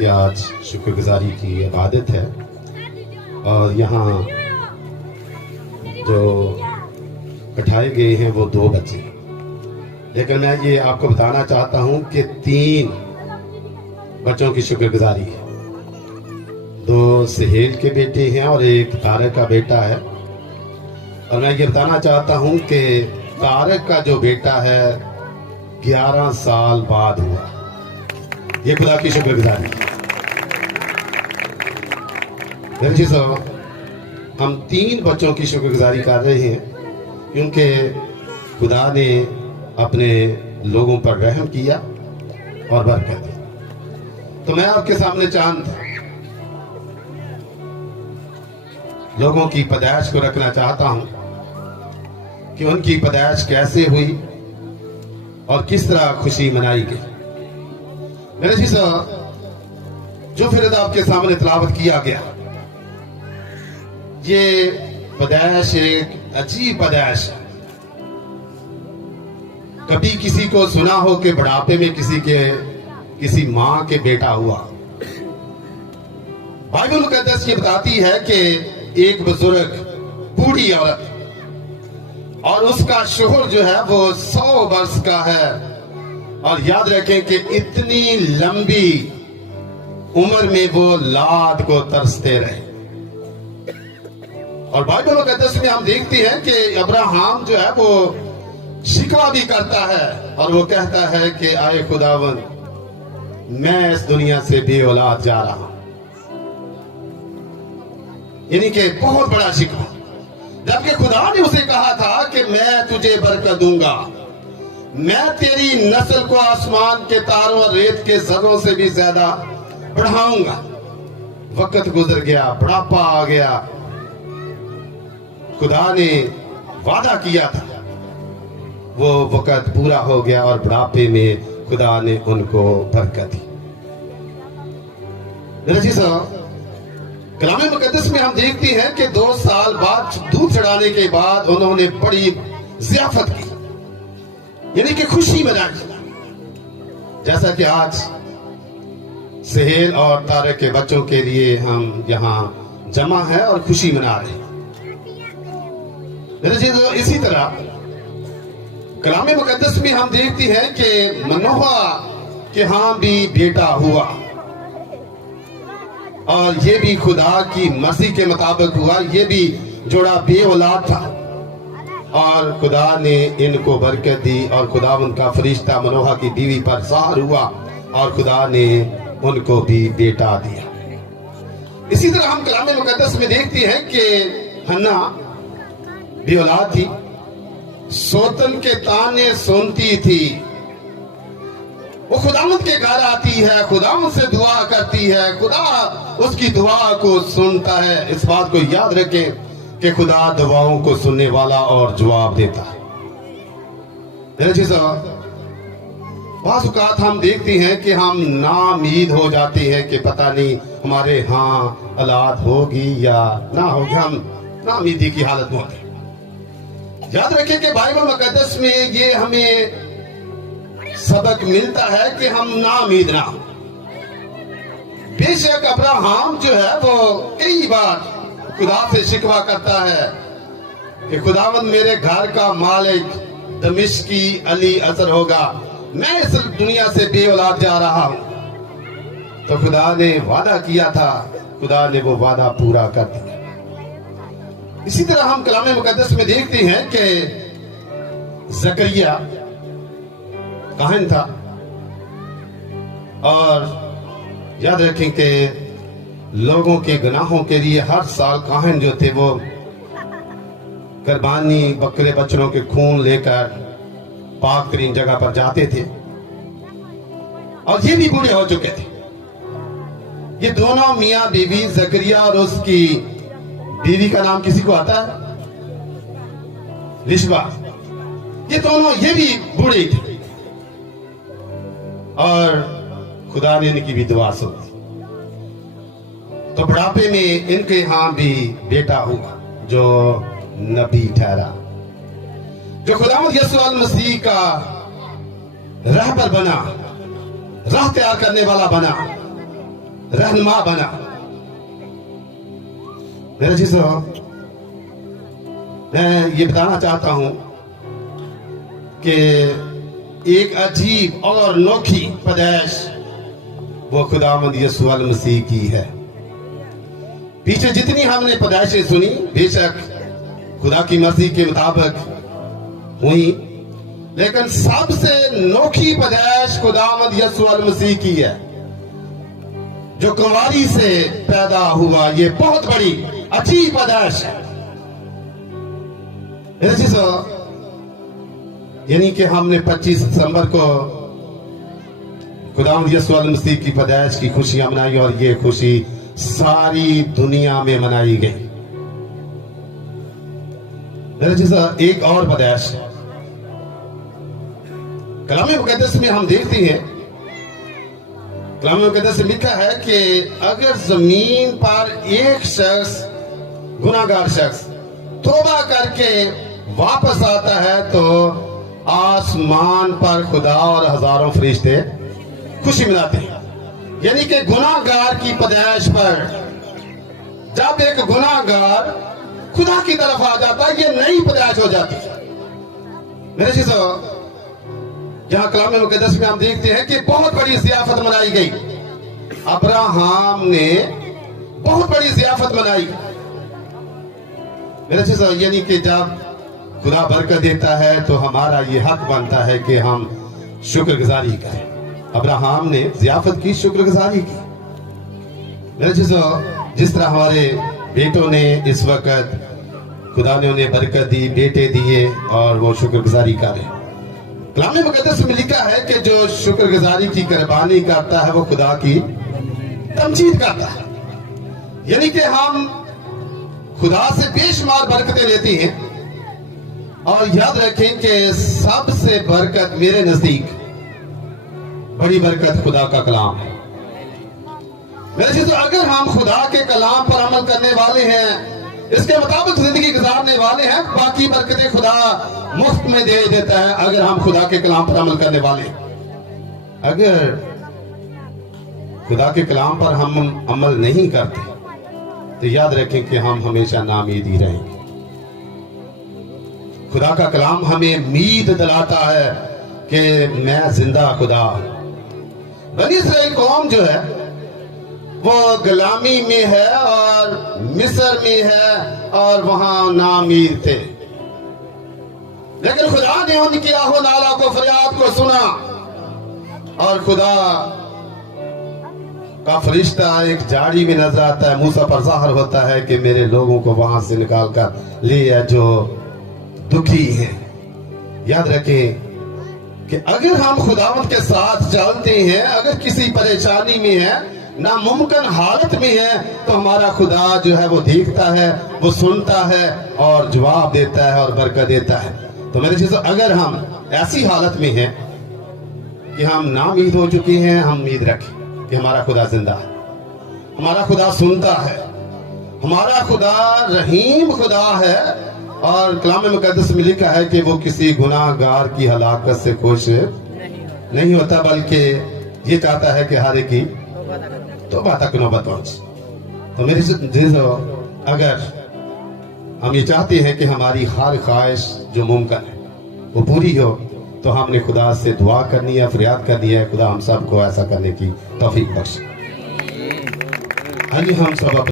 कि आज शुक्रगुजारी की इबादत है और यहाँ जो बैठाए गए हैं वो 2 बच्चे, लेकिन मैं ये आपको बताना चाहता हूँ कि 3 बच्चों की शुक्रगुजारी है। 2 सहेल के बेटे हैं और एक तारक का बेटा है। और मैं ये बताना चाहता हूँ कि तारक का जो बेटा है 11 साल बाद हुआ। ये खुदा की शुक्रगुजारी है। हम 3 बच्चों की शुक्रगुजारी कर रहे हैं क्योंकि खुदा ने अपने लोगों पर रहम किया और बरकत दी। तो मैं आपके सामने चंद लोगों की पैदाइश को रखना चाहता हूं कि उनकी पैदाइश कैसे हुई और किस तरह खुशी मनाई गई। मेरे जी जो फिर आपके सामने तिलावत किया गया, ये पैदाइश एक अजीब पैदाइश है। कभी किसी को सुना हो कि बुढ़ापे में किसी माँ के बेटा हुआ? बाइबल मुकद्दस ये बताती है कि एक बुजुर्ग बूढ़ी औरत और उसका शोहर जो है वो 100 वर्ष का है। और याद रखें कि इतनी लंबी उम्र में वो लाद को तरसते रहे। और बाइबल मुकद्दस में हम देखते हैं कि अब्राहम जो है वो शिकवा भी करता है और वो कहता है कि आए खुदावन, मैं इस दुनिया से बे औलाद जा रहा हूं। यानी कि बहुत बड़ा शिकवा, जबकि खुदा ने उसे कहा था कि मैं तुझे बरकत दूंगा, मैं तेरी नस्ल को आसमान के तारों और रेत के जर्रों से भी ज्यादा बढ़ाऊंगा। वक्त गुजर गया, बुढ़ापा आ गया। खुदा ने वादा किया था, वो वक्त पूरा हो गया और बुढ़ापे में खुदा ने उनको बरकत दी। कलाम मुकद्दस में हम देखते हैं कि 2 साल बाद दूध चढ़ाने के बाद उन्होंने बड़ी ज़ियाफत की, यानी कि खुशी मनाई। जैसा कि आज सहेल और तारक के बच्चों के लिए हम यहाँ जमा है और खुशी मना रहे हैं। इसी तरह कलाम मुकद्दस में हम देखते हैं कि मनोहा के यहाँ भी बेटा हुआ और ये भी खुदा की मर्जी के मुताबिक हुआ। ये भी जोड़ा बे औलाद था और खुदा ने इनको बरकत दी और खुदा उनका फरिश्ता मनोहा की बीवी पर सवार हुआ और खुदा ने उनको भी बेटा दिया। इसी तरह हम कलाम मुकद्दस में देखते हैं कि हन्ना बे औलाद थी, सोतन के ताने सुनती थी। वो खुदावंद के घर आती है, खुदावंद से दुआ करती है, खुदा उसकी दुआ को सुनता है। इस बात को याद रखें कि खुदा दुआओं को सुनने वाला और जवाब देता है। बाज़ औक़ात हम देखते हैं कि हम नाउम्मीद हो जाते हैं कि पता नहीं हमारे यहाँ औलाद होगी या ना होगी। हम नाउम्मीदी की हालत में होते हैं। याद रखें कि बाइबल मुकद्दस में ये हमें सबक मिलता है कि हम नाउम्मीद ना हो। बेशक अब्राहम जो है वो कई बार खुदा से शिकवा करता है कि खुदावंद मेरे घर का मालिक दमिश्की अली असर होगा, मैं इस दुनिया से बे औलाद जा रहा हूं। तो खुदा ने वादा किया था, खुदा ने वो वादा पूरा कर दिया। इसी तरह हम कलाम मुकद्दस में देखते हैं कि जकरिया काहिन था और याद रखें कि लोगों के गुनाहों के लिए हर साल काहिन जो थे वो कुर्बानी बकरे बच्चों के खून लेकर पाक तरीन जगह पर जाते थे और ये भी बूढ़े हो चुके थे। ये दोनों मियां बीवी, जकरिया और उसकी बीवी का नाम किसी को आता है? रिशबा। ये दोनों ये भी बूढ़े थे और खुदा ने इनकी भी दुआ सुनी। तो बुढ़ापे में इनके यहाँ भी बेटा हुआ जो नबी ठहरा, जो खुदावंद यीशु मसीह का राह पर बना, राह तैयार करने वाला बना। रहनुमा बना। मेरे चीजों, मैं ये बताना चाहता हूं कि एक अजीब और अनोखी पैदाइश वो खुदावंद यीशु मसीह की है। पीछे जितनी हमने पैदाइशें सुनी बेशक खुदा की मर्जी के मुताबिक हुई, लेकिन सबसे अनोखी पैदाइश खुदावंद यीशु मसीह की है, जो कुंवारी से पैदा हुआ। ये बहुत बड़ी अजीब पैदाइश है। यानी कि हमने 25 दिसंबर को खुदावंद यीशु मसीह की पैदाइश की खुशियां मनाई और ये खुशी सारी दुनिया में मनाई गई। एक और पैदाइश कलाम मुकद्दस में हम देखते हैं, कलाम मुकद्दस में लिखा है कि अगर जमीन पर एक शख्स, गुनाहगार शख्स तौबा करके वापस आता है तो आसमान पर खुदा और हजारों फरिश्ते खुशी मनाते हैं। यानी कि गुनाहगार की पैदाइश पर जब एक गुनाहगार खुदा की तरफ आ जाता है, ये नई पैदाइश हो जाती है। मेरे चीजों, जहां कलाम मुकद्दस में हम देखते हैं कि बहुत बड़ी ज़ियाफत मनाई गई। अब्राहम ने बहुत बड़ी ज़ियाफत मनाई। मेरे चीजों, यानी कि जब खुदा बरकत देता है तो हमारा ये हक बनता है कि हम शुक्रगुजारी करें। अब्राहम ने ज़ियाफत की, शुक्रगुजारी की। मेरे चीजों, जिस तरह हमारे बेटों ने इस वक्त खुदा ने उन्हें बरकत दी, बेटे दिए और वो शुक्रगुजारी करें। कलाम मुकद्दस में लिखा है कि जो शुक्रगुजारी की कुर्बानी करता है वो खुदा की तमजीद करता है। यानी कि हम खुदा से बेशुमार बरकतें लेते हैं और याद रखें कि सबसे बरकत मेरे नजदीक बड़ी बरकत खुदा का कलाम है। मेरे चीजों, अगर हम खुदा के कलाम पर अमल करने वाले हैं, इसके मुताबिक जिंदगी गुजारने वाले हैं, बाकी बरकतें खुदा मुफ्त में दे देता है। अगर हम खुदा के कलाम पर अमल करने वाले हैं, अगर खुदा के कलाम पर हम अमल नहीं करते तो याद रखें कि हम हमेशा नाउम्मीद ही रहेंगे। खुदा का कलाम हमें उम्मीद दिलाता है कि मैं जिंदा खुदा। बनी इस्राएल कौम जो है वो गुलामी में है और मिस्र में है और वहां नाउम्मीद थे, लेकिन खुदा ने उनकी आहो नाला को, फरियाद को सुना और खुदा का फरिश्ता एक झाड़ी में नजर आता है, मूसा पर ज़ाहिर होता है कि मेरे लोगों को वहां से निकाल कर ले आए जो दुखी हैं। याद रखें कि अगर हम खुदावंद के साथ चलते हैं, अगर किसी परेशानी में है, नामुमकिन हालत में है, तो हमारा खुदा जो है वो देखता है, वो सुनता है और जवाब देता है और बरकत देता है। तो मेरे चीजों, अगर हम ऐसी हालत में हैं कि हम नाउम्मीद हो चुके हैं, हम उम्मीद रखें कि हमारा खुदा जिंदा है, हमारा खुदा सुनता है, हमारा खुदा रहीम खुदा है। और कलाम मुकद्दस में लिखा है कि वो किसी गुनाहगार की हलाकत से खुश नहीं होता, बल्कि ये चाहता है कि हर एक की तौबा तक नौबत पहुंचे। तो मेरे चीजों, अगर हम ये चाहते हैं कि हमारी हर ख्वाहिश जो मुमकिन है वो पूरी हो, तो हमने खुदा से दुआ करनी है, फरियाद करनी है। खुदा हम सबको ऐसा करने की तौफीक बख्शे। हाँ जी, हम सब